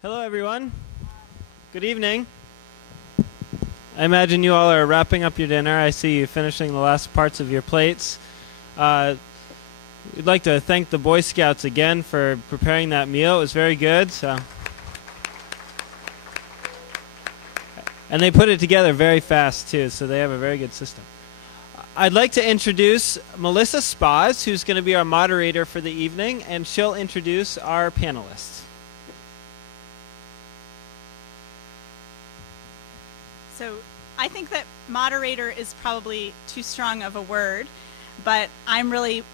Hello, everyone. Good evening. I imagine you all are wrapping up your dinner. I see you finishing the last parts of your plates. We'd like to thank the Boy Scouts again for preparing that meal. It was very good. And they put it together very fast, too, so they have a very good system. I'd like to introduce Melissa Spaz, who's going to be our moderator for the evening, and she'll introduce our panelists. So I think that moderator is probably too strong of a word, but I'm really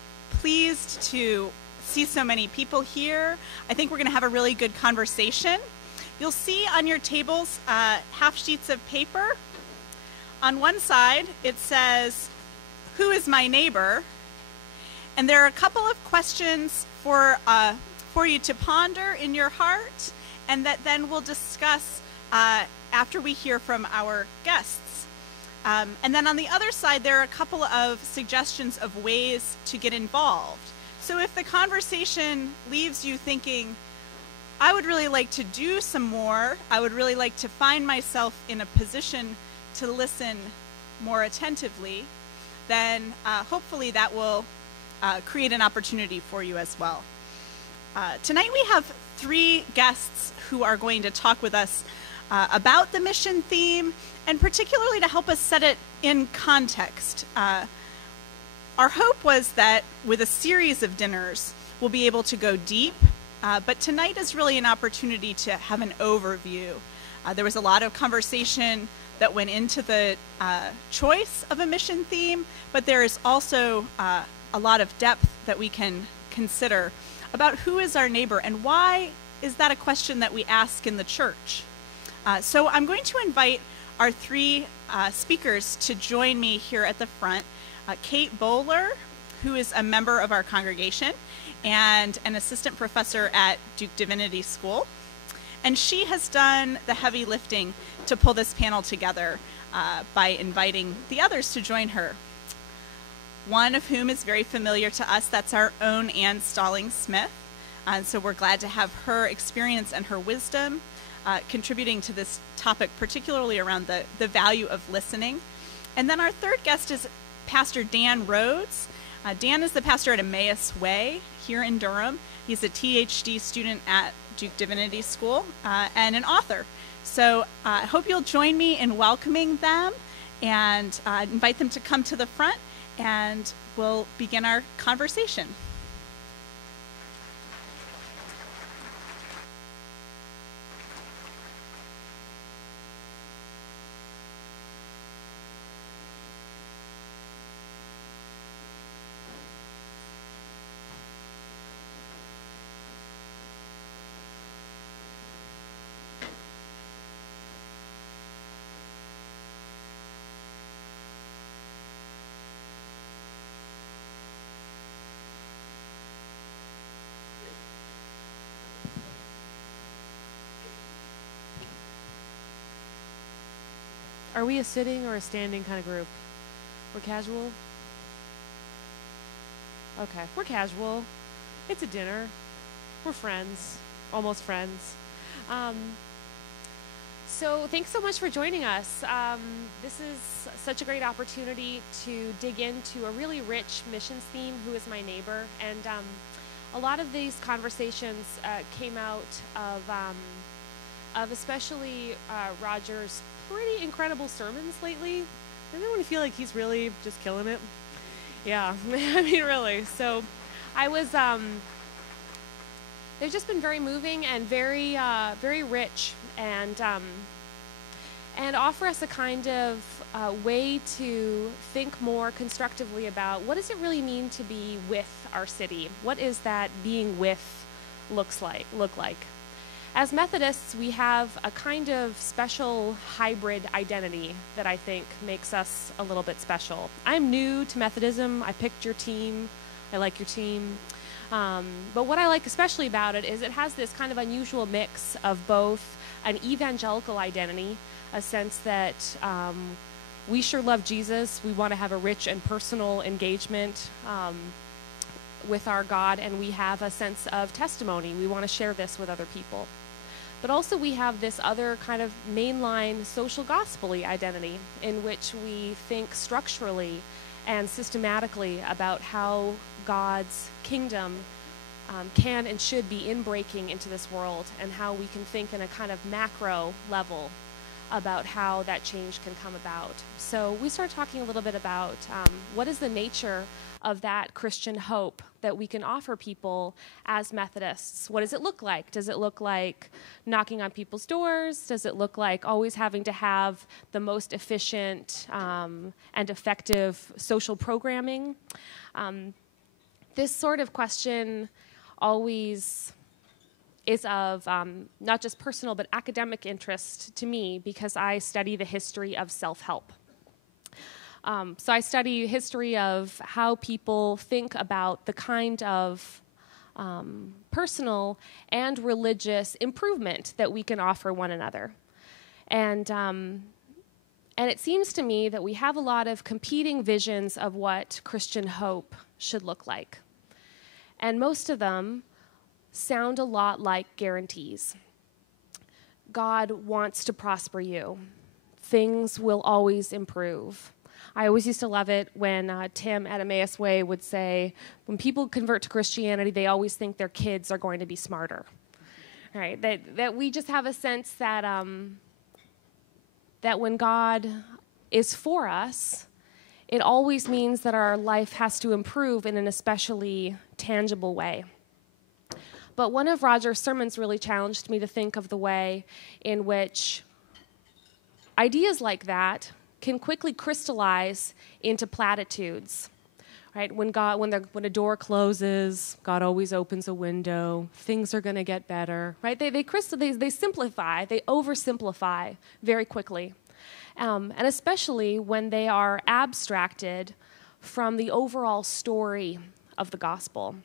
pleased to see so many people here. I think we're going to have a really good conversation. You'll see on your tables half sheets of paper. On one side, it says, "Who is my neighbor?" And there are a couple of questions for you to ponder in your heart, and that then we'll discuss after we hear from our guests. And then on the other side, there are a couple of suggestions of ways to get involved. So if the conversation leaves you thinking, I would really like to do some more, I would really like to find myself in a position to listen more attentively, then hopefully that will create an opportunity for you as well. Tonight we have three guests who are going to talk with us about the mission theme, and particularly to help us set it in context. Our hope was that with a series of dinners, we'll be able to go deep, but tonight is really an opportunity to have an overview. There was a lot of conversation that went into the choice of a mission theme, but there is also a lot of depth that we can consider about who is our neighbor and why is that a question that we ask in the church. So I'm going to invite our three speakers to join me here at the front. Kate Bowler, who is a member of our congregation and an assistant professor at Duke Divinity School. And she has done the heavy lifting to pull this panel together by inviting the others to join her. One of whom is very familiar to us, that's our own Ann Stalling-Smith. And so we're glad to have her experience and her wisdom contributing to this topic, particularly around the value of listening. And then our third guest is Pastor Dan Rhodes. Dan is the pastor at Emmaus Way here in Durham. He's a THD student at Duke Divinity School and an author. So I hope you'll join me in welcoming them and invite them to come to the front, and we'll begin our conversation. Are we a sitting or a standing kind of group? We're casual? Okay, we're casual. It's a dinner. We're friends, almost friends. So thanks so much for joining us. This is such a great opportunity to dig into a really rich missions theme, Who is My Neighbor? And a lot of these conversations came out of especially Roger's pretty incredible sermons lately. Does anyone feel like he's really just killing it? Yeah, I mean, really. So I was, they've just been very moving and very, very rich, and offer us a kind of way to think more constructively about what does it really mean to be with our city? What is that being with look like? As Methodists, we have a kind of special hybrid identity that I think makes us a little bit special. I'm new to Methodism. I picked your team. I like your team. But what I like especially about it is it has this kind of unusual mix of both an evangelical identity, a sense that we sure love Jesus. We want to have a rich and personal engagement with our God, and we have a sense of testimony. We want to share this with other people. But also we have this other kind of mainline social gospel-y identity in which we think structurally and systematically about how God's kingdom can and should be inbreaking into this world, and how we can think in a kind of macro level about how that change can come about. So we start talking a little bit about what is the nature of that Christian hope that we can offer people as Methodists. What does it look like? Does it look like knocking on people's doors? Does it look like always having to have the most efficient and effective social programming? This sort of question always is of not just personal but academic interest to me, because I study the history of self-help. So I study history of how people think about the kind of personal and religious improvement that we can offer one another. And it seems to me that we have a lot of competing visions of what Christian hope should look like. And most of them sound a lot like guarantees. God wants to prosper you. Things will always improve. I always used to love it when Tim at Emmaus Way would say, when people convert to Christianity, they always think their kids are going to be smarter. Right? That we just have a sense that that when God is for us, it always means that our life has to improve in an especially tangible way. But one of Roger's sermons really challenged me to think of the way in which ideas like that can quickly crystallize into platitudes. Right? When a door closes, God always opens a window. Things are going to get better. Right? They simplify, they oversimplify very quickly, and especially when they are abstracted from the overall story of the gospel.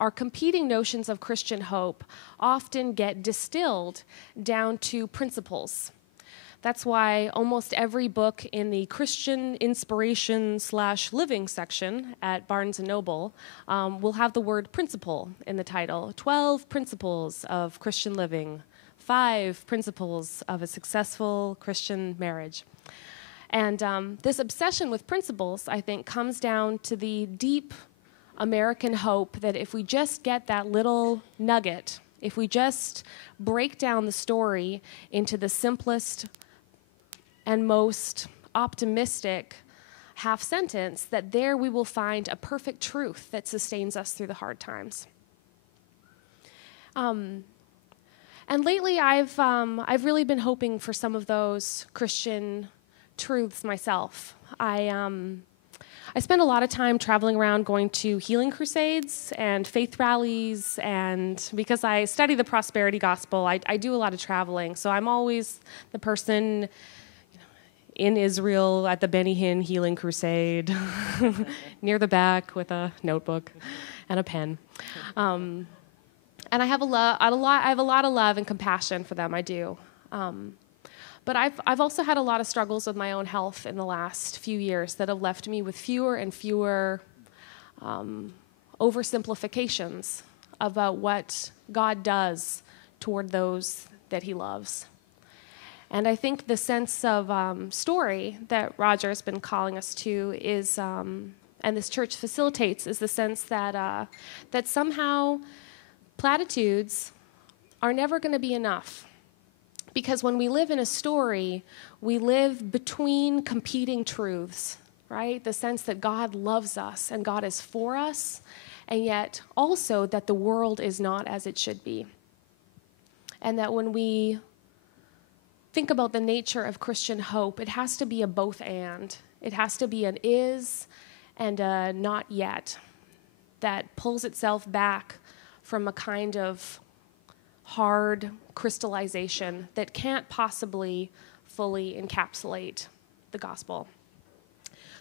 Our competing notions of Christian hope often get distilled down to principles. That's why almost every book in the Christian inspiration/living section at Barnes & Noble will have the word principle in the title. 12 principles of Christian living. 5 principles of a successful Christian marriage. And this obsession with principles, I think, comes down to the deep American hope that if we just get that little nugget, if we just break down the story into the simplest and most optimistic half sentence, that there we will find a perfect truth that sustains us through the hard times. And lately, I've really been hoping for some of those Christian truths myself. I spend a lot of time traveling around going to healing crusades and faith rallies, and because I study the prosperity gospel, I do a lot of traveling. So I'm always the person in Israel at the Benny Hinn healing crusade, near the back with a notebook and a pen. And I have a lot of love and compassion for them. I do. But I've also had a lot of struggles with my own health in the last few years that have left me with fewer and fewer oversimplifications about what God does toward those that he loves. And I think the sense of story that Roger has been calling us to is, and this church facilitates, is the sense that that somehow platitudes are never going to be enough. Because when we live in a story, we live between competing truths, right? The sense that God loves us and God is for us, and yet also that the world is not as it should be. And that when we think about the nature of Christian hope, it has to be a both and. It has to be an is and a not yet that pulls itself back from a kind of hard crystallization that can't possibly fully encapsulate the gospel.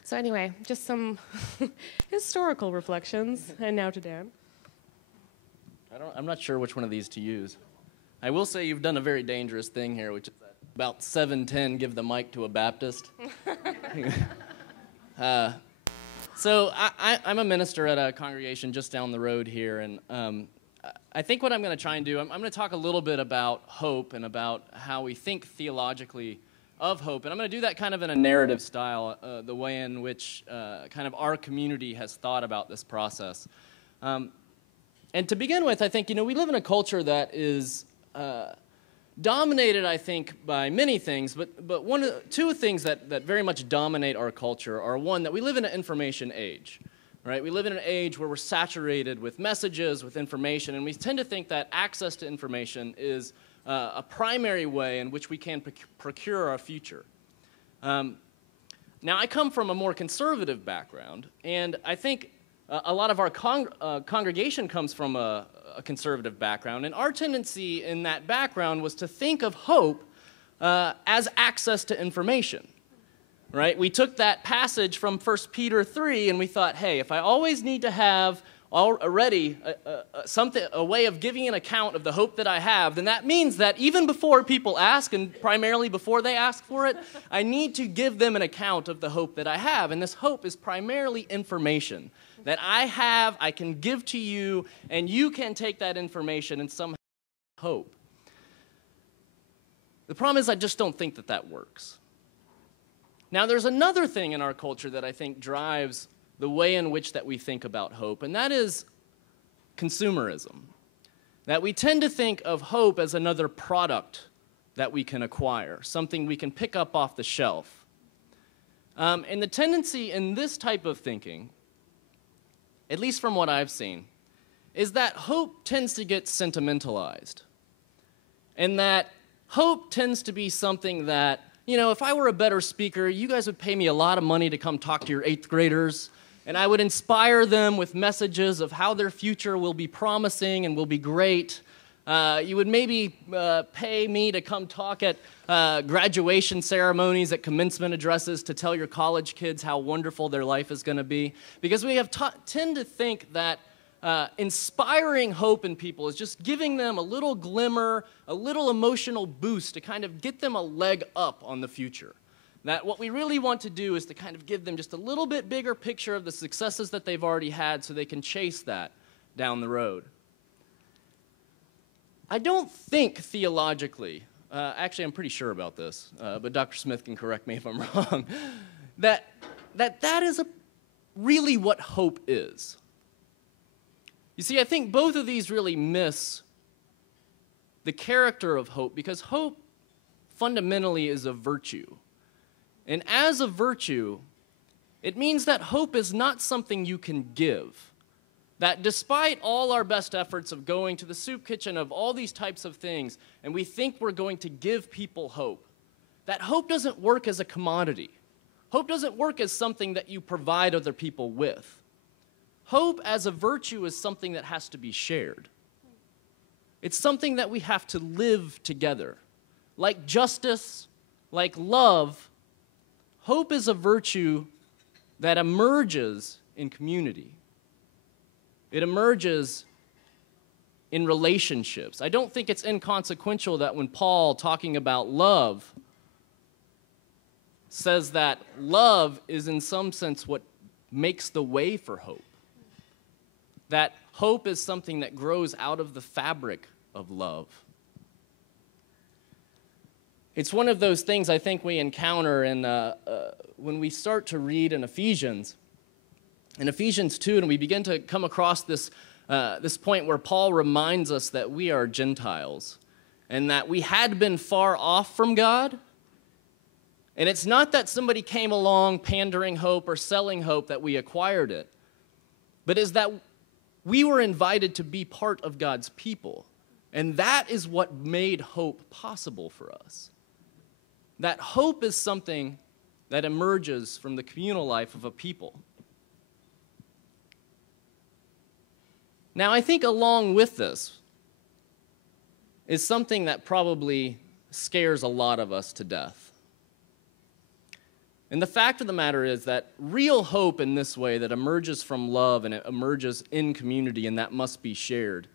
So anyway, just some historical reflections. And now to Dan. I'm not sure which one of these to use. I will say you've done a very dangerous thing here, which is that about 7:10 give the mic to a Baptist. So I'm a minister at a congregation just down the road here, and I think what I'm going to try and do, I'm going to talk a little bit about hope and about how we think theologically of hope. And I'm going to do that kind of in a narrative style, the way in which kind of our community has thought about this process. And to begin with, I think, we live in a culture that is dominated, I think, by many things, but two things that very much dominate our culture are, one, that we live in an information age. Right? We live in an age where we're saturated with messages, with information, and we tend to think that access to information is a primary way in which we can procure our future. Now, I come from a more conservative background, and I think a lot of our congregation comes from a conservative background, and our tendency in that background was to think of hope as access to information. Right? We took that passage from 1 Peter 3 and we thought, hey, if I always need to have already a way of giving an account of the hope that I have, then that means that even before people ask, and primarily before they ask for it, I need to give them an account of the hope that I have. And this hope is primarily information that I have, I can give to you, and you can take that information and somehow hope. The problem is I just don't think that works. Now, there's another thing in our culture that I think drives the way in which that we think about hope, and that is consumerism. That we tend to think of hope as another product that we can acquire, something we can pick up off the shelf. And the tendency in this type of thinking, at least from what I've seen, is that hope tends to get sentimentalized. And that hope tends to be something that, if I were a better speaker, you guys would pay me a lot of money to come talk to your 8th graders, and I would inspire them with messages of how their future will be promising and will be great. You would maybe pay me to come talk at graduation ceremonies, at commencement addresses, to tell your college kids how wonderful their life is going to be. Because we tend to think that inspiring hope in people is just giving them a little glimmer, a little emotional boost to kind of get them a leg up on the future. That what we really want to do is to kind of give them just a little bit bigger picture of the successes that they've already had so they can chase that down the road. I don't think theologically, actually I'm pretty sure about this, but Dr. Smith can correct me if I'm wrong, that is really what hope is. You see, I think both of these really miss the character of hope, because hope fundamentally is a virtue. And as a virtue, it means that hope is not something you can give. That despite all our best efforts of going to the soup kitchen, of all these types of things, and we think we're going to give people hope, that hope doesn't work as a commodity. Hope doesn't work as something that you provide other people with. Hope as a virtue is something that has to be shared. It's something that we have to live together. Like justice, like love, hope is a virtue that emerges in community. It emerges in relationships. I don't think it's inconsequential that when Paul, talking about love, says that love is in some sense what makes the way for hope. That hope is something that grows out of the fabric of love. It's one of those things I think we encounter when we start to read in Ephesians 2, and we begin to come across this point where Paul reminds us that we are Gentiles and that we had been far off from God. And it's not that somebody came along pandering hope or selling hope that we acquired it, but is that we were invited to be part of God's people. And that is what made hope possible for us. That hope is something that emerges from the communal life of a people. Now, I think along with this is something that probably scares a lot of us to death. And the fact of the matter is that real hope in this way that emerges from love and it emerges in community and that must be shared.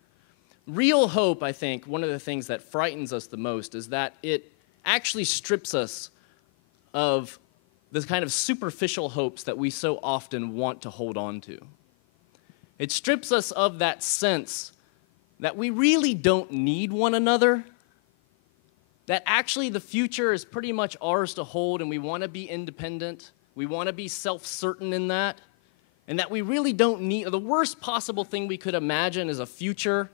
Real hope, I think, one of the things that frightens us the most is that it actually strips us of the kind of superficial hopes that we so often want to hold on to. It strips us of that sense that we really don't need one another, that actually the future is pretty much ours to hold and we want to be independent, we want to be self-certain in that, and that we really don't need, the worst possible thing we could imagine is a future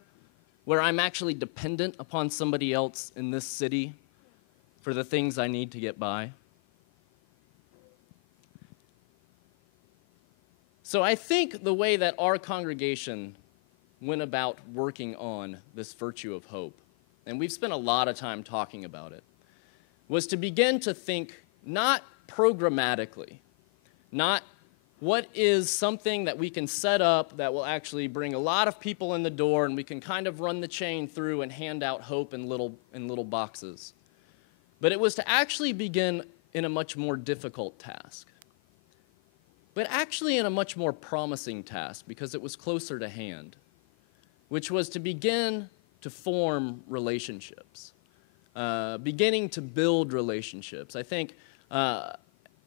where I'm actually dependent upon somebody else in this city for the things I need to get by. So I think the way that our congregation went about working on this virtue of hope, and we've spent a lot of time talking about it, was to begin to think not programmatically, not what is something that we can set up that will actually bring a lot of people in the door and we can kind of run the chain through and hand out hope in little boxes. But it was to actually begin in a much more difficult task, but actually in a much more promising task because it was closer to hand, which was to begin to form relationships, beginning to build relationships. I think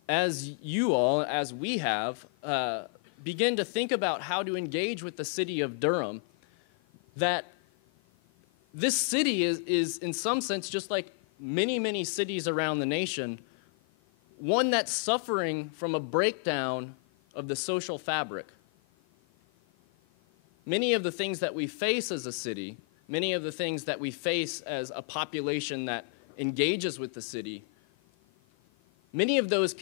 as you all, as we have, begin to think about how to engage with the city of Durham, that this city is in some sense, just like many, many cities around the nation, one that's suffering from a breakdown of the social fabric. Many of the things that we face as a city, many of the things that we face as a population that engages with the city, many of those we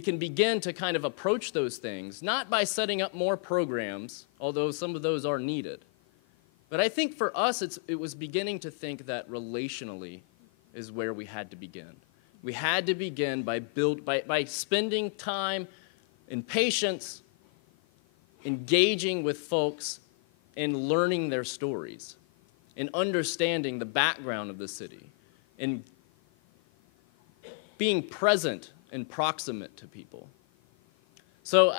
can begin to kind of approach those things, not by setting up more programs, although some of those are needed. But I think for us, it was beginning to think that relationally is where we had to begin. We had to begin by spending time and patience engaging with folks and learning their stories and understanding the background of the city and being present and proximate to people. So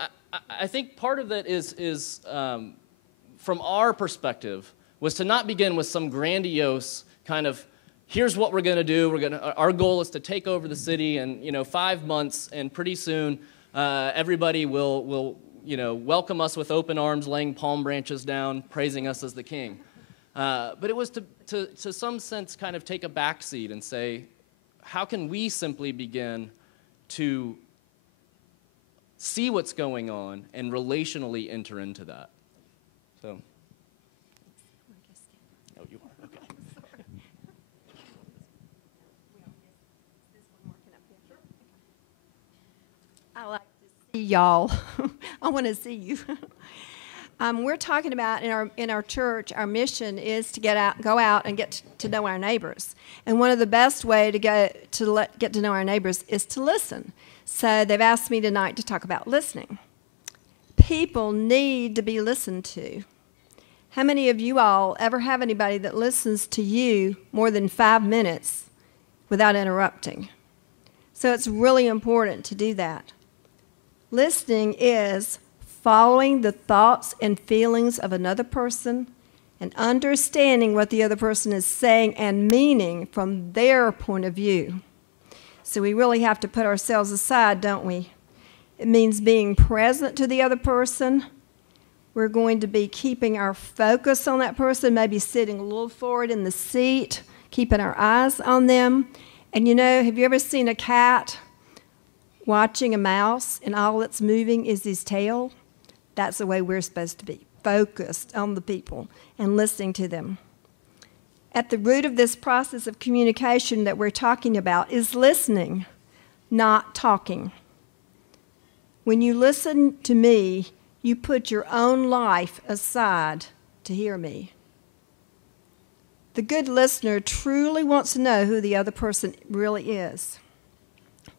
I think part of that is from our perspective, was to not begin with some grandiose kind of, here's what we're going to do. Our goal is to take over the city in 5 months, and pretty soon everybody will welcome us with open arms, laying palm branches down, praising us as the king. But it was to some sense kind of take a backseat and say, how can we simply begin to see what's going on and relationally enter into that? So. Oh, you are, okay. I like to see y'all. I want to see you. We're talking about in our church, our mission is to go out and get to know our neighbors. And one of the best way to get to know our neighbors is to listen. So they've asked me tonight to talk about listening. People need to be listened to. How many of you all ever have anybody that listens to you more than 5 minutes without interrupting? So it's really important to do that. Listening is following the thoughts and feelings of another person and understanding what the other person is saying and meaning from their point of view. So we really have to put ourselves aside, don't we? It means being present to the other person. We're going to be keeping our focus on that person, maybe sitting a little forward in the seat, keeping our eyes on them. And have you ever seen a cat watching a mouse and all that's moving is his tail? That's the way we're supposed to be, focused on the people and listening to them. At the root of this process of communication that we're talking about is listening, not talking. When you listen to me, you put your own life aside to hear me. The good listener truly wants to know who the other person really is.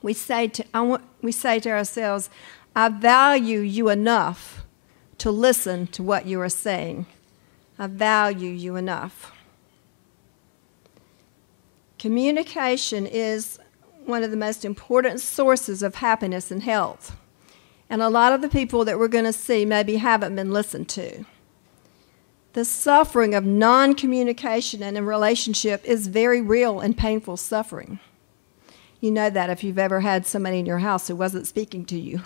We say to ourselves, I value you enough to listen to what you are saying. I value you enough. Communication is one of the most important sources of happiness and health. And a lot of the people that we're going to see maybe haven't been listened to. The suffering of non-communication in a relationship is very real and painful suffering. You know that if you've ever had somebody in your house who wasn't speaking to you.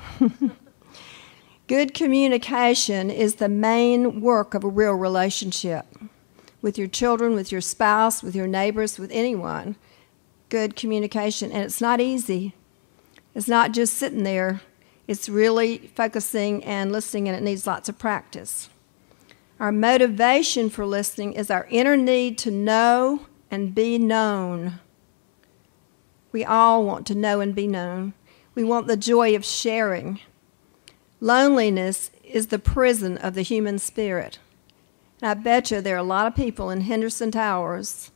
Good communication is the main work of a real relationship with your children, with your spouse, with your neighbors, with anyone. Good communication, and it's not easy. It's not just sitting there. It's really focusing and listening, and it needs lots of practice. Our motivation for listening is our inner need to know and be known. We all want to know and be known. We want the joy of sharing. Loneliness is the prison of the human spirit. And I bet you there are a lot of people in Henderson Towers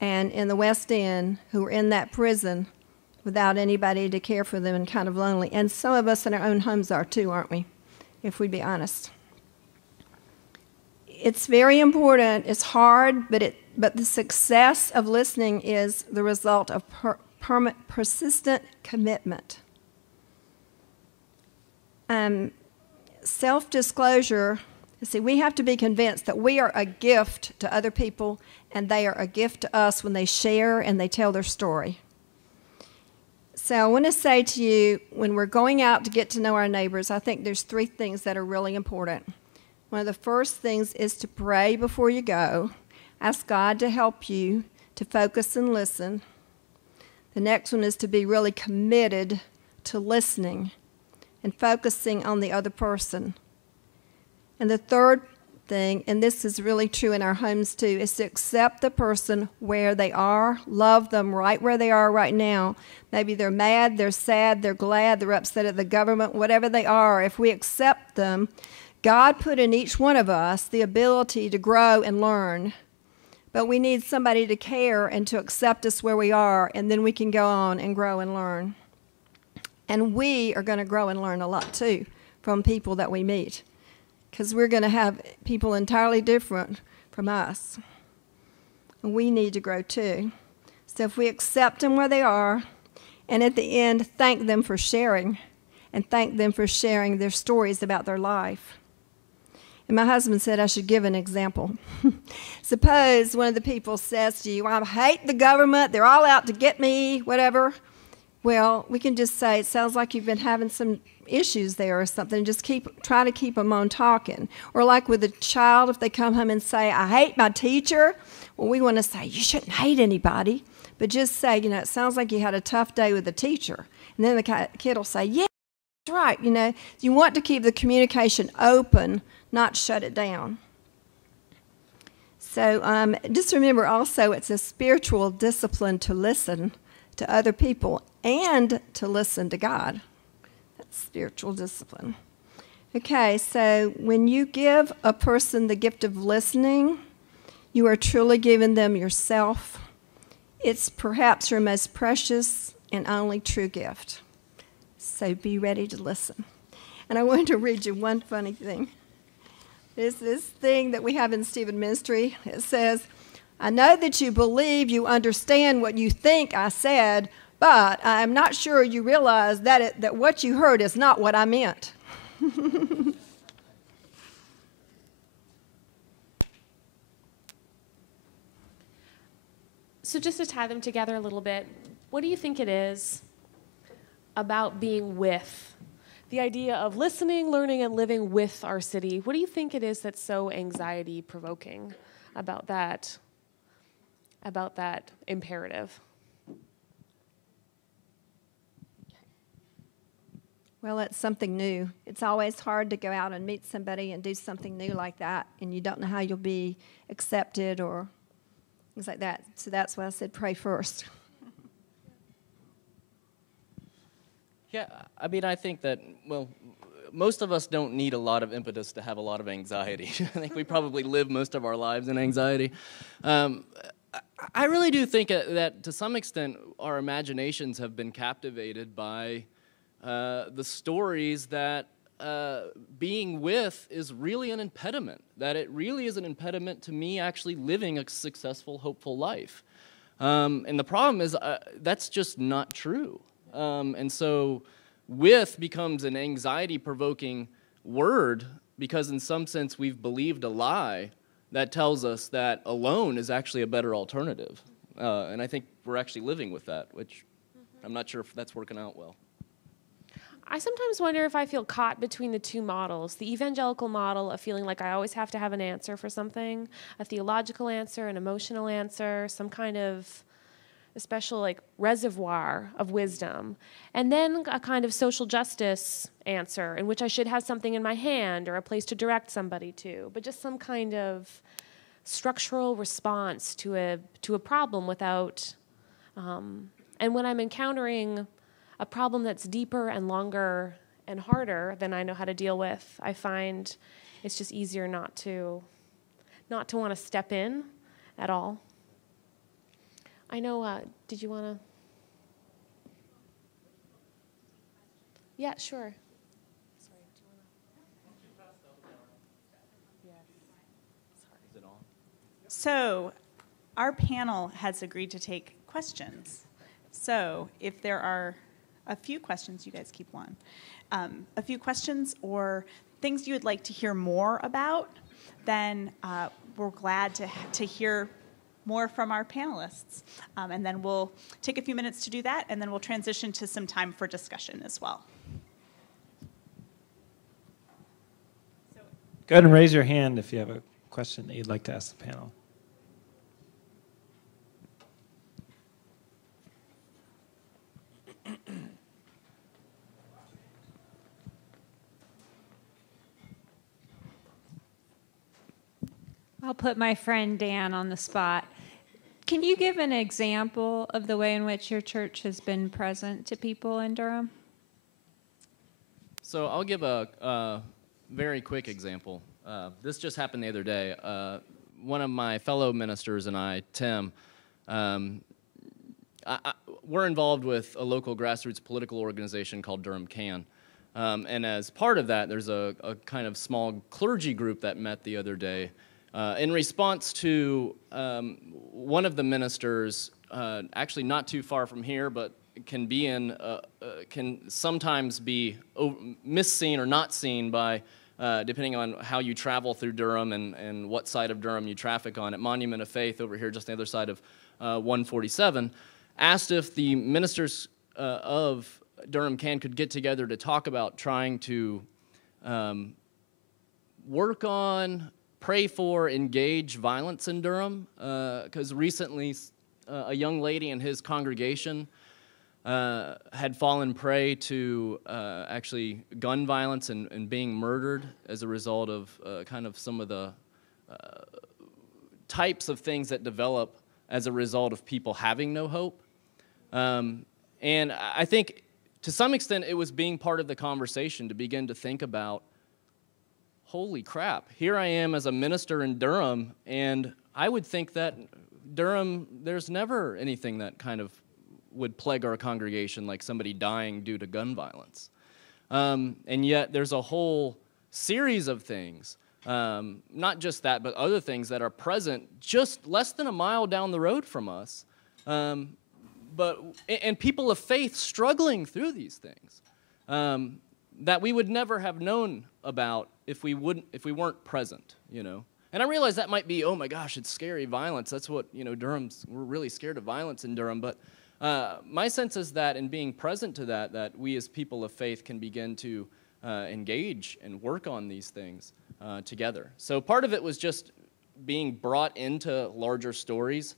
and in the West End who are in that prison without anybody to care for them and kind of lonely. And some of us in our own homes are too, aren't we? If we'd be honest. It's very important. It's hard, but the success of listening is the result of persistent commitment. Self-disclosure, see, we have to be convinced that we are a gift to other people and they are a gift to us when they share and they tell their story. So I want to say to you, when we're going out to get to know our neighbors, I think there's 3 things that are really important. One of the first things is to pray before you go. Ask God to help you to focus and listen. The next one is to be really committed to listening and focusing on the other person. And the third thing, and this is really true in our homes too, is to accept the person where they are, love them right where they are right now. Maybe they're mad, they're sad, they're glad, they're upset at the government, whatever they are. If we accept them, God put in each one of us the ability to grow and learn. But we need somebody to care and to accept us where we are, and then we can go on and grow and learn. And we are going to grow and learn a lot too from people that we meet, because we're going to have people entirely different from us. And we need to grow too. So if we accept them where they are, and at the end, thank them for sharing, and thank them for sharing their stories about their life. And my husband said I should give an example. Suppose one of the people says to you, I hate the government, they're all out to get me, whatever. Well, we can just say, it sounds like you've been having some issues there or something. Just try to keep them on talking. Or like with a child, if they come home and say, I hate my teacher, well, we want to say, you shouldn't hate anybody. But just say, it sounds like you had a tough day with the teacher. And then the kid will say, yeah, that's right. You want to keep the communication open, not shut it down. So just remember also, it's a spiritual discipline to listen to other people and to listen to God. That's spiritual discipline. Okay, so when you give a person the gift of listening, you are truly giving them yourself. It's perhaps your most precious and only true gift. So be ready to listen. And I wanted to read you one funny thing. There's this thing that we have in Stephen Ministry. It says, I know that you believe you understand what you think I said, but I'm not sure you realize that what you heard is not what I meant. So just to tie them together a little bit, what do you think it is about being with? The idea of listening, learning, and living with our city. What do you think it is that's so anxiety-provoking about that imperative? Well, it's something new. It's always hard to go out and meet somebody and do something new like that, and you don't know how you'll be accepted or things like that. So that's why I said pray first. Yeah, I think that, most of us don't need a lot of impetus to have a lot of anxiety. I think we probably live most of our lives in anxiety. I really do think that to some extent our imaginations have been captivated by the stories that being with is really an impediment, that it really is an impediment to me actually living a successful, hopeful life. And the problem is that's just not true. And so with becomes an anxiety-provoking word because in some sense we've believed a lie that tells us that alone is actually a better alternative. And I think we're actually living with that, which I'm not sure if that's working out well. I sometimes wonder if I feel caught between the two models. The evangelical model of feeling like I always have to have an answer for something, a theological answer, an emotional answer, some kind of a special like reservoir of wisdom, and then a kind of social justice answer in which I should have something in my hand or a place to direct somebody to, but just some kind of structural response to a problem without, and when I'm encountering a problem that's deeper and longer and harder than I know how to deal with, I find it's just easier not to want to step in at all. I know, did you want to? Yeah, sure. Sorry, do you want to? Yes. Is it on? So our panel has agreed to take questions. So if there are a few questions, you guys keep one, a few questions or things you would like to hear more about, then we're glad to hear more from our panelists. And then we'll take a few minutes to do that, and then we'll transition to some time for discussion as well. Go ahead and raise your hand if you have a question that you'd like to ask the panel. I'll put my friend Dan on the spot. Can you give an example of the way in which your church has been present to people in Durham? So I'll give a very quick example. This just happened the other day. One of my fellow ministers and I, Tim, we're involved with a local grassroots political organization called Durham Can. And as part of that, there's a kind of small clergy group that met the other day in response to one of the ministers, actually not too far from here, but can sometimes be misseen or not seen by, depending on how you travel through Durham and what side of Durham you traffic on. At Monument of Faith over here, just on the other side of 147, asked if the ministers of Durham Can could get together to talk about trying to work on, pray for, engage violence in Durham, because recently a young lady in his congregation had fallen prey to actually gun violence and being murdered as a result of kind of some of the types of things that develop as a result of people having no hope. And I think to some extent it was being part of the conversation to begin to think about, holy crap, here I am as a minister in Durham, and I would think that Durham, there's never anything that kind of would plague our congregation like somebody dying due to gun violence. And yet there's a whole series of things, not just that, but other things that are present just less than a mile down the road from us, and people of faith struggling through these things that we would never have known about if we weren't present, you know. And I realize that might be, oh my gosh, it's scary, violence. That's what, you know, we're really scared of violence in Durham. But my sense is that in being present to that we as people of faith can begin to engage and work on these things together. So part of it was just being brought into larger stories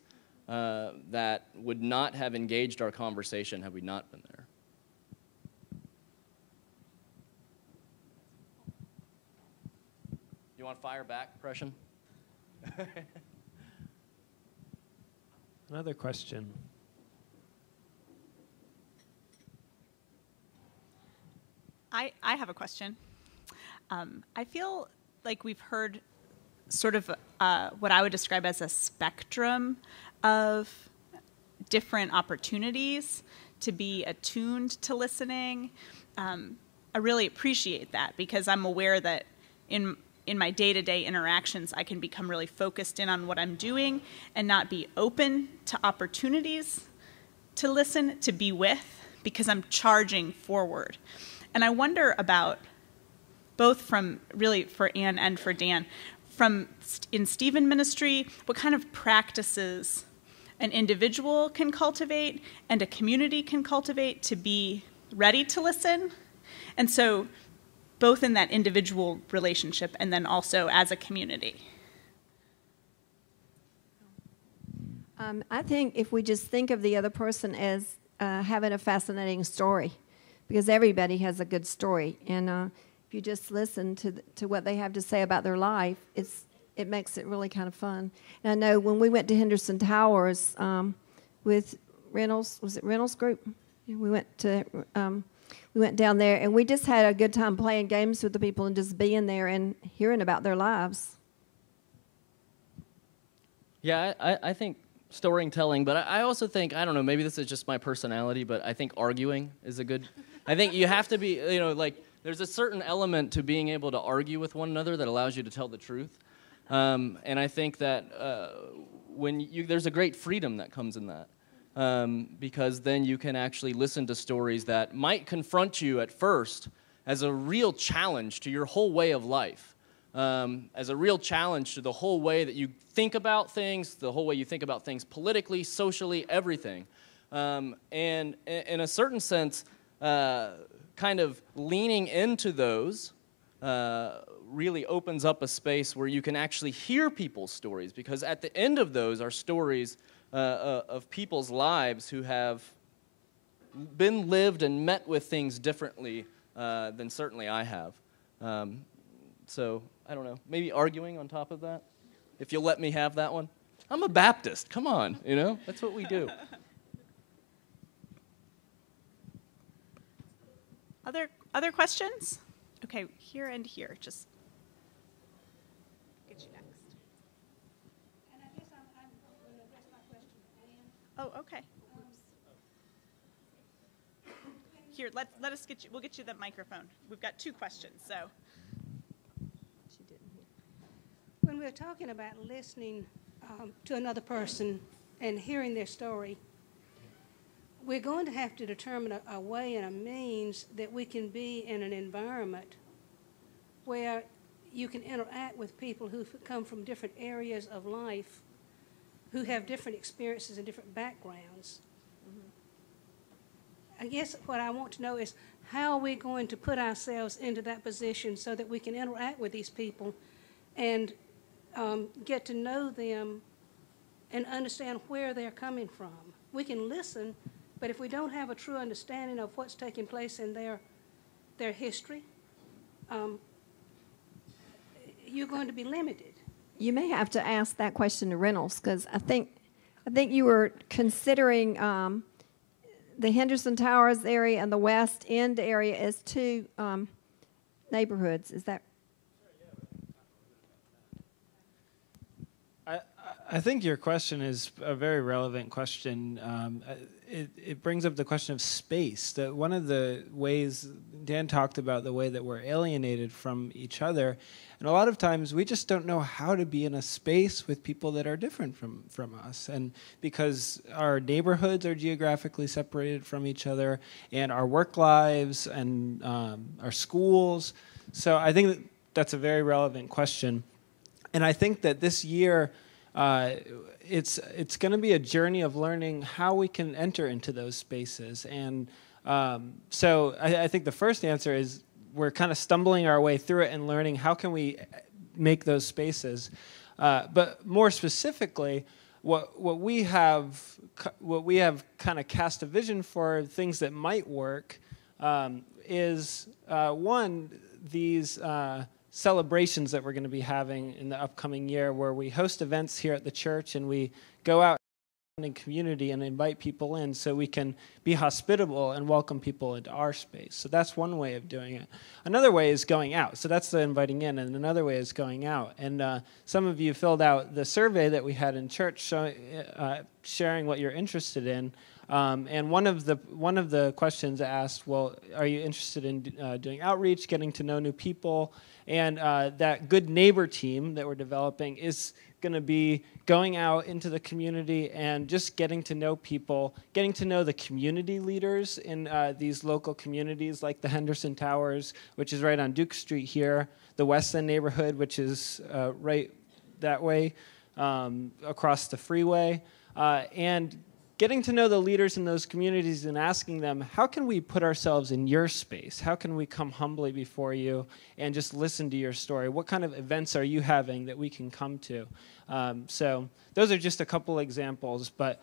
that would not have engaged our conversation had we not been there. You want to fire back, Pression? Another question. I have a question. I feel like we've heard sort of what I would describe as a spectrum of different opportunities to be attuned to listening. I really appreciate that because I'm aware that in my day-to-day interactions, I can become really focused in on what I'm doing and not be open to opportunities to listen, to be with, because I'm charging forward. And I wonder about, both from really for Ann and for Dan, in Stephen ministry, what kind of practices an individual can cultivate and a community can cultivate to be ready to listen, And so both in that individual relationship and then also as a community. I think if we just think of the other person as having a fascinating story, because everybody has a good story, and if you just listen to what they have to say about their life, it makes it really kind of fun. And I know when we went to Henderson Towers with Reynolds, was it Reynolds Group? We went down there, and we just had a good time playing games with the people and just being there and hearing about their lives. Yeah, I think storytelling, but I also think, I don't know, maybe this is just my personality, but I think arguing is a good, I think you have to be, like, there's a certain element to being able to argue with one another that allows you to tell the truth. And I think that there's a great freedom that comes in that. Because then you can actually listen to stories that might confront you at first as a real challenge to your whole way of life. As a real challenge to the whole way that you think about things, the whole way you think about things politically, socially, everything. And in a certain sense, kind of leaning into those really opens up a space where you can actually hear people's stories, because at the end of those are stories of people's lives who have been lived and met with things differently than certainly I have. So, I don't know, maybe arguing on top of that, if you'll let me have that one. I'm a Baptist, come on, that's what we do. Other questions? Okay, here and here, just get you next. And I guess I'm going to address my question to Ann. Oh, okay. Here, let us get you. We'll get you the microphone. We've got two questions, so. When we're talking about listening to another person and hearing their story, we're going to have to determine a way and a means that we can be in an environment where you can interact with people who come from different areas of life, who have different experiences and different backgrounds. I guess what I want to know is, how are we going to put ourselves into that position so that we can interact with these people and get to know them and understand where they're coming from? We can listen, but if we don't have a true understanding of what's taking place in their history, you're going to be limited. You may have to ask that question to Reynolds, because I think you were considering the Henderson Towers area and the West End area as two neighborhoods. Is that? I think your question is a very relevant question. It brings up the question of space. That one of the ways Dan talked about, the way that we're alienated from each other, and a lot of times we just don't know how to be in a space with people that are different from us. And because our neighborhoods are geographically separated from each other, and our work lives and our schools. So I think that's a very relevant question. And I think that this year, it's going to be a journey of learning how we can enter into those spaces. And so I think the first answer is we're kind of stumbling our way through it and learning how can we make those spaces. But more specifically, what we have kind of cast a vision for, things that might work, is one, these celebrations that we're going to be having in the upcoming year, where we host events here at the church and we go out in community and invite people in so we can be hospitable and welcome people into our space. So that's one way of doing it. Another way is going out. So that's the inviting in, and another way is going out. And some of you filled out the survey that we had in church sharing what you're interested in. And one of the questions asked, well, are you interested in doing outreach, getting to know new people? And that good neighbor team that we're developing is going to be going out into the community and just getting to know people, getting to know the community leaders in these local communities, like the Henderson Towers, which is right on Duke Street here, the West End neighborhood, which is right that way across the freeway, and getting to know the leaders in those communities and asking them, how can we put ourselves in your space? How can we come humbly before you and just listen to your story? What kind of events are you having that we can come to? So those are just a couple examples, but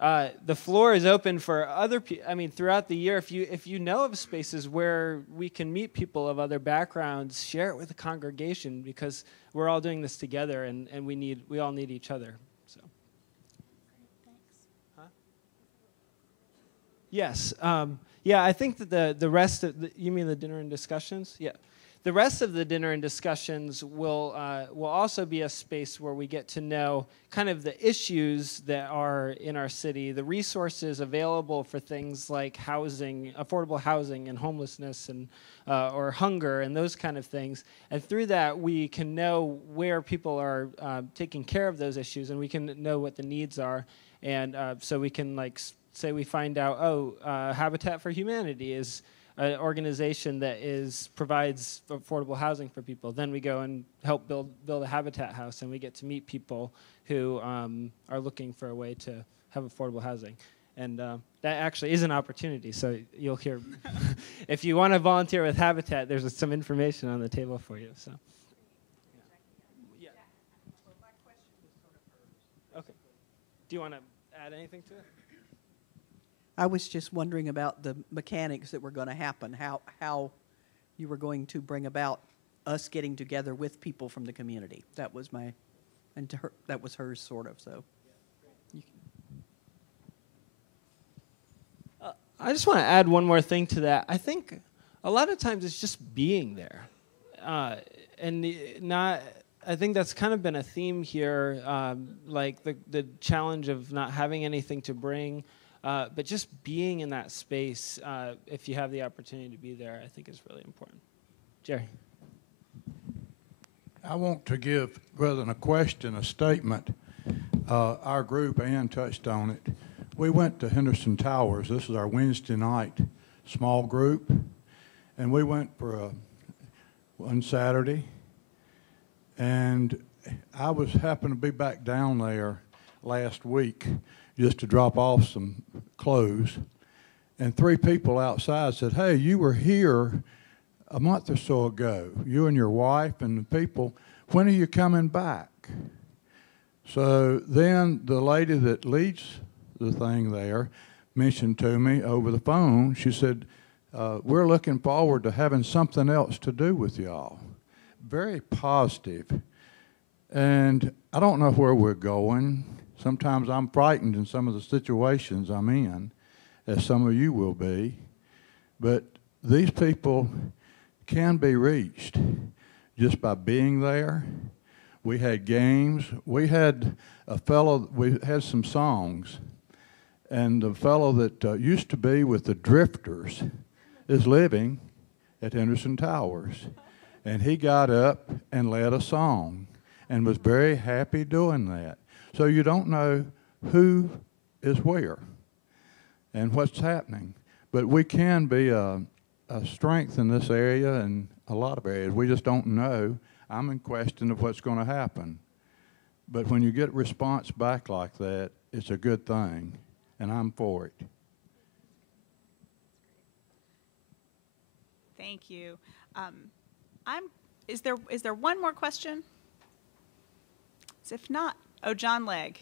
the floor is open for other people. I mean, throughout the year, if you know of spaces where we can meet people of other backgrounds, share it with the congregation, because we're all doing this together, and we all need each other. So. Yes. Yeah, I think that the rest of you mean the dinner and discussions? Yeah. The rest of the dinner and discussions will also be a space where we get to know kind of the issues that are in our city, the resources available for things like housing, affordable housing, and homelessness, and or hunger, and those kind of things. And through that, we can know where people are taking care of those issues, and we can know what the needs are, and so we can say we find out, Habitat for Humanity is an organization that provides affordable housing for people. Then we go and help build a Habitat house, and we get to meet people who are looking for a way to have affordable housing. And that actually is an opportunity, so you'll hear. If you want to volunteer with Habitat, there's some information on the table for you. So. Yeah. Okay. Do you want to add anything to it? I was just wondering about the mechanics that were going to happen, how you were going to bring about us getting together with people from the community. That was that was hers, sort of. So, I just want to add one more thing to that. I think a lot of times it's just being there, and not. I think that's kind of been a theme here, like the challenge of not having anything to bring. But just being in that space, if you have the opportunity to be there, I think is really important. Jerry. I want to give, rather than a question, a statement. Our group, Ann touched on it. We went to Henderson Towers. This is our Wednesday night small group. And we went for one Saturday. And I happened to be back down there last week just to drop off some clothes. And 3 people outside said, hey, you were here a month or so ago, you and your wife and the people. When are you coming back? So then the lady that leads the thing there mentioned to me over the phone, she said, we're looking forward to having something else to do with y'all. Very positive. And I don't know where we're going. Sometimes I'm frightened in some of the situations I'm in, as some of you will be. But these people can be reached just by being there. We had games. We had some songs. And the fellow that used to be with the Drifters is living at Henderson Towers. And he got up and led a song and was very happy doing that. So you don't know who is where and what's happening. But we can be a strength in this area and a lot of areas. We just don't know. I'm in question of what's going to happen. But when you get response back like that, it's a good thing, and I'm for it. Thank you. Is there one more question? If not, John Legg.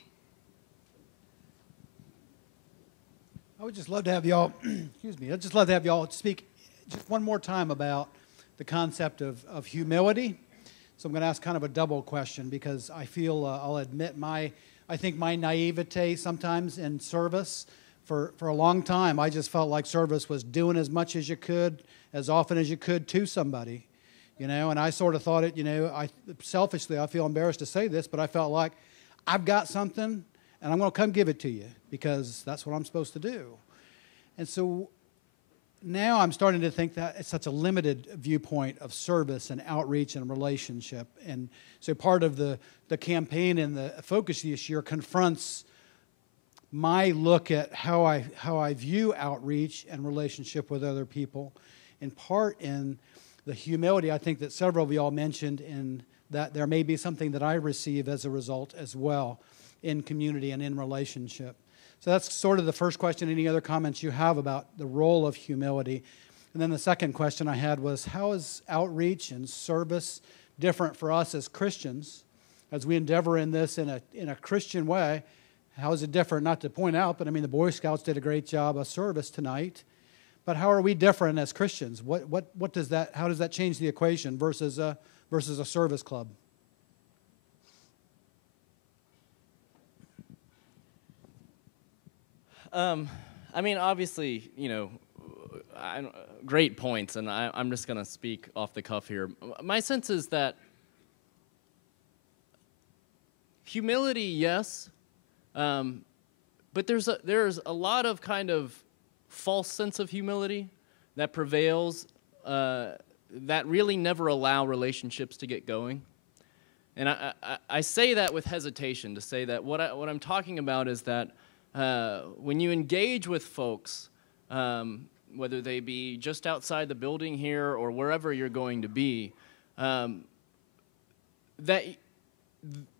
I would just love to have y'all, excuse me, I'd just love to have y'all speak just one more time about the concept of humility. So I'm going to ask kind of a double question because I feel, I'll admit I think my naivete sometimes in service, for a long time, I just felt like service was doing as much as you could, as often as you could to somebody. You know, and I sort of thought it, selfishly, I feel embarrassed to say this, but I felt like I've got something and I'm going to come give it to you because that's what I'm supposed to do. And so now I'm starting to think that it's such a limited viewpoint of service and outreach and relationship. And so part of the campaign and the focus this year confronts my look at how I view outreach and relationship with other people, in part in the humility I think that several of y'all mentioned, in that there may be something that I receive as a result as well in community and in relationship. So that's sort of the first question. Any other comments you have about the role of humility? And then the second question I had was, how is outreach and service different for us as Christians as we endeavor in this in a Christian way? How is it different? Not to point out, but I mean, the Boy Scouts did a great job of service tonight. But how are we different as Christians? What does that? How does that change the equation versus a service club? I mean, obviously, great points, and I'm just going to speak off the cuff here. My sense is that humility, yes, but there's a lot of kind of false sense of humility that prevails that really never allow relationships to get going. And I say that with hesitation to say that what I'm talking about is that when you engage with folks, whether they be just outside the building here or wherever you're going to be, that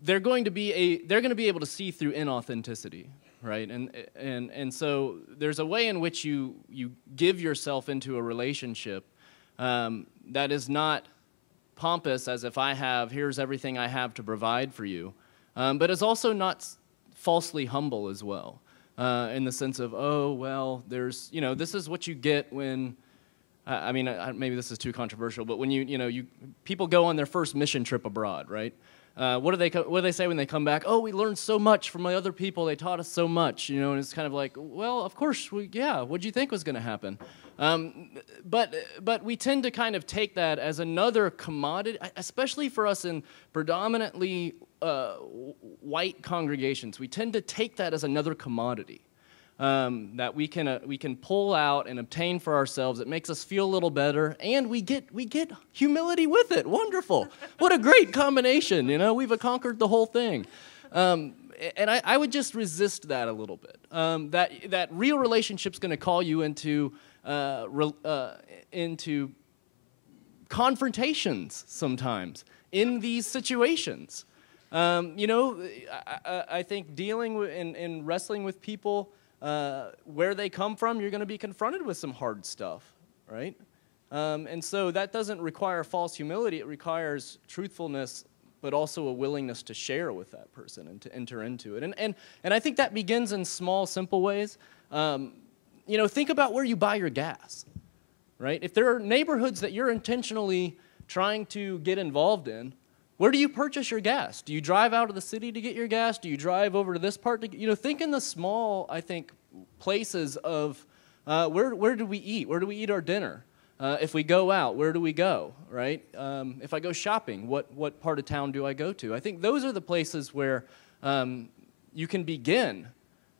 they're going to be able to see through inauthenticity, right? And so there's a way in which you give yourself into a relationship that is not pompous, as if here's everything I have to provide for you, but is also not falsely humble as well. In the sense of, oh, well, there's, this is what you get when, maybe this is too controversial, but when people go on their first mission trip abroad, right? What do they say when they come back? Oh, we learned so much from the other people. They taught us so much, and it's kind of like, well, of course, what'd you think was going to happen? But we tend to kind of take that as another commodity, especially for us in predominantly white congregations. We tend to take that as another commodity that we can pull out and obtain for ourselves. It makes us feel a little better, and we get humility with it. Wonderful! What a great combination! We've conquered the whole thing. And I would just resist that a little bit. That real relationship's going to call you into confrontations sometimes in these situations. I think dealing with and wrestling with people where they come from, you're going to be confronted with some hard stuff, right? And so that doesn't require false humility. It requires truthfulness, but also a willingness to share with that person and to enter into it. And I think that begins in small, simple ways. Think about where you buy your gas, right? If there are neighborhoods that you're intentionally trying to get involved in, where do you purchase your gas? Do you drive out of the city to get your gas? Do you drive over to this part to think in the small, I think, places of where do we eat? Where do we eat our dinner? If we go out, where do we go, right? If I go shopping, what part of town do I go to? I think those are the places where you can begin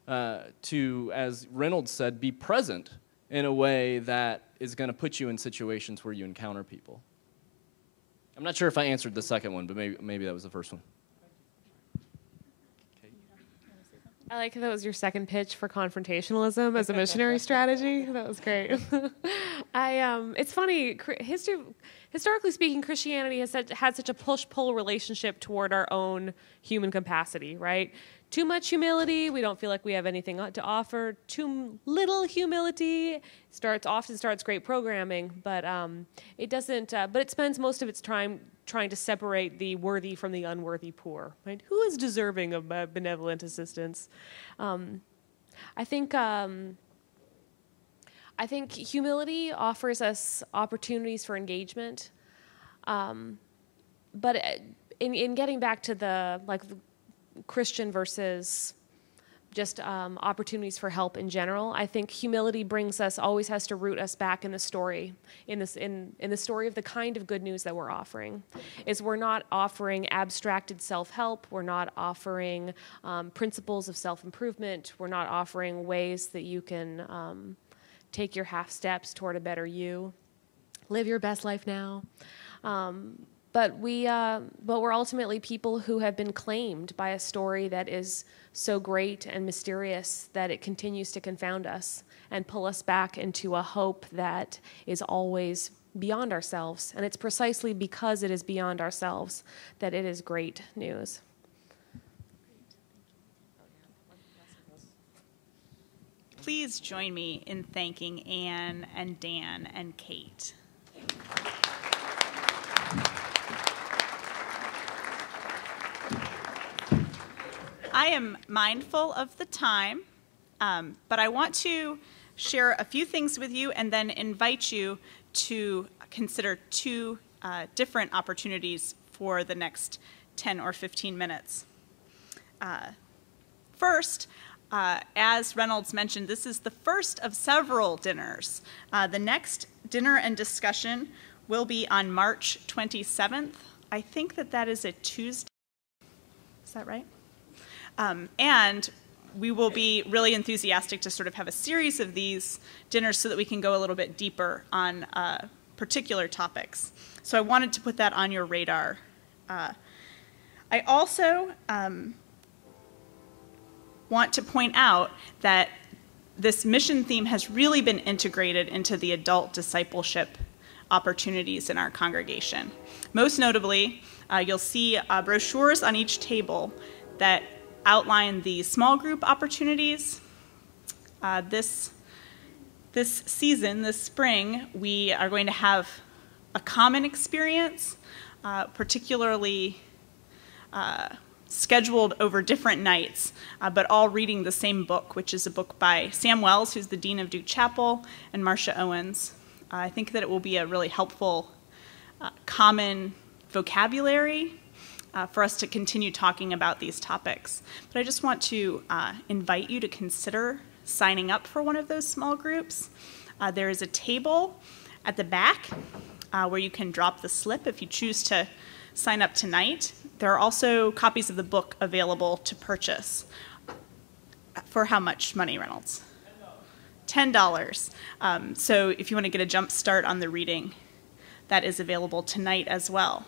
to, as Reynolds said, be present in a way that is going to put you in situations where you encounter people. I'm not sure if I answered the second one, but maybe that was the first one. I like that was your second pitch for confrontationalism as a missionary strategy. That was great. It's funny, historically speaking, Christianity has had such a push-pull relationship toward our own human capacity, right? Too much humility, we don't feel like we have anything to offer. Too little humility often starts great programming, but it doesn't. But it spends most of its time trying to separate the worthy from the unworthy poor. Right? Who is deserving of benevolent assistance? I think humility offers us opportunities for engagement, but in getting back to the Christian versus just opportunities for help in general, I think humility always has to root us back in the story, in the story of the kind of good news that we're offering. We're not offering abstracted self-help, we're not offering principles of self-improvement, we're not offering ways that you can take your half steps toward a better you, live your best life now. But we're ultimately people who have been claimed by a story that is so great and mysterious that it continues to confound us and pull us back into a hope that is always beyond ourselves. And it's precisely because it is beyond ourselves that it is great news. please join me in thanking Anne and Dan and Kate. I am mindful of the time, but I want to share a few things with you and then invite you to consider two different opportunities for the next 10 or 15 minutes. First, as Reynolds mentioned, this is the first of several dinners. The next dinner and discussion will be on March 27th. I think that is a Tuesday. Is that right? And we will be really enthusiastic to sort of have a series of these dinners so that we can go a little bit deeper on particular topics. So I wanted to put that on your radar. I also want to point out that this mission theme has really been integrated into the adult discipleship opportunities in our congregation. Most notably, you'll see brochures on each table that outline the small group opportunities. This season, this spring, we are going to have a common experience, particularly scheduled over different nights, but all reading the same book, which is a book by Sam Wells, who's the Dean of Duke Chapel, and Marcia Owens. I think that it will be a really helpful common vocabulary for us to continue talking about these topics. But I just want to invite you to consider signing up for one of those small groups. There is a table at the back where you can drop the slip if you choose to sign up tonight. There are also copies of the book available to purchase. For how much money, Reynolds? $10. So if you want to get a jump start on the reading, that is available tonight as well.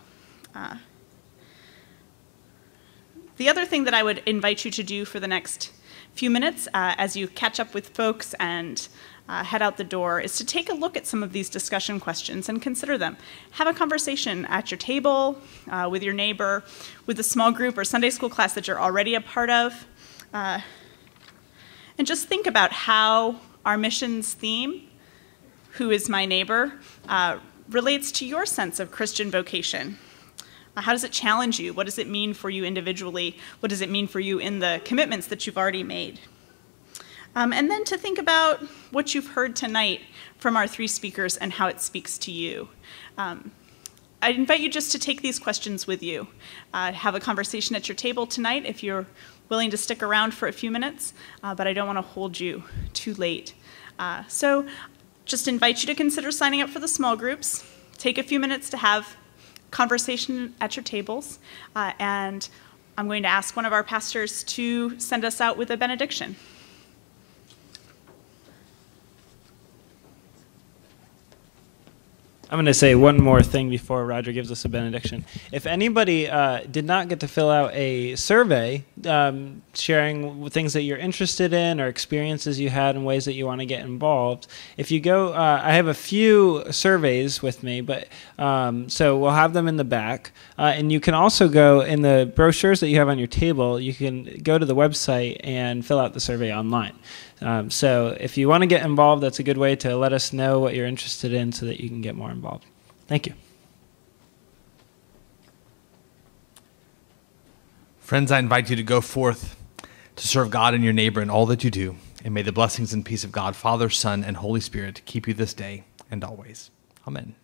The other thing that I would invite you to do for the next few minutes as you catch up with folks and head out the door is to take a look at some of these discussion questions and consider them. Have a conversation at your table, with your neighbor, with a small group or Sunday school class that you're already a part of. And just think about how our missions theme, who is my neighbor, relates to your sense of Christian vocation. How does it challenge you? What does it mean for you individually? What does it mean for you in the commitments that you've already made? And then to think about what you've heard tonight from our three speakers and how it speaks to you. I invite you just to take these questions with you. Have a conversation at your table tonight if you're willing to stick around for a few minutes, but I don't want to hold you too late. So just invite you to consider signing up for the small groups. Take a few minutes to have conversation at your tables, and I'm going to ask one of our pastors to send us out with a benediction. I'm going to say one more thing before Roger gives us a benediction. If anybody did not get to fill out a survey sharing things that you're interested in or experiences you had and ways that you want to get involved, if you go, I have a few surveys with me, but so we'll have them in the back. And you can also go in the brochures that you have on your table, you can go to the website and fill out the survey online. So if you want to get involved, that's a good way to let us know what you're interested in so that you can get more involved. Thank you. Friends, I invite you to go forth to serve God and your neighbor in all that you do, and may the blessings and peace of God, Father, Son, and Holy Spirit keep you this day and always. Amen.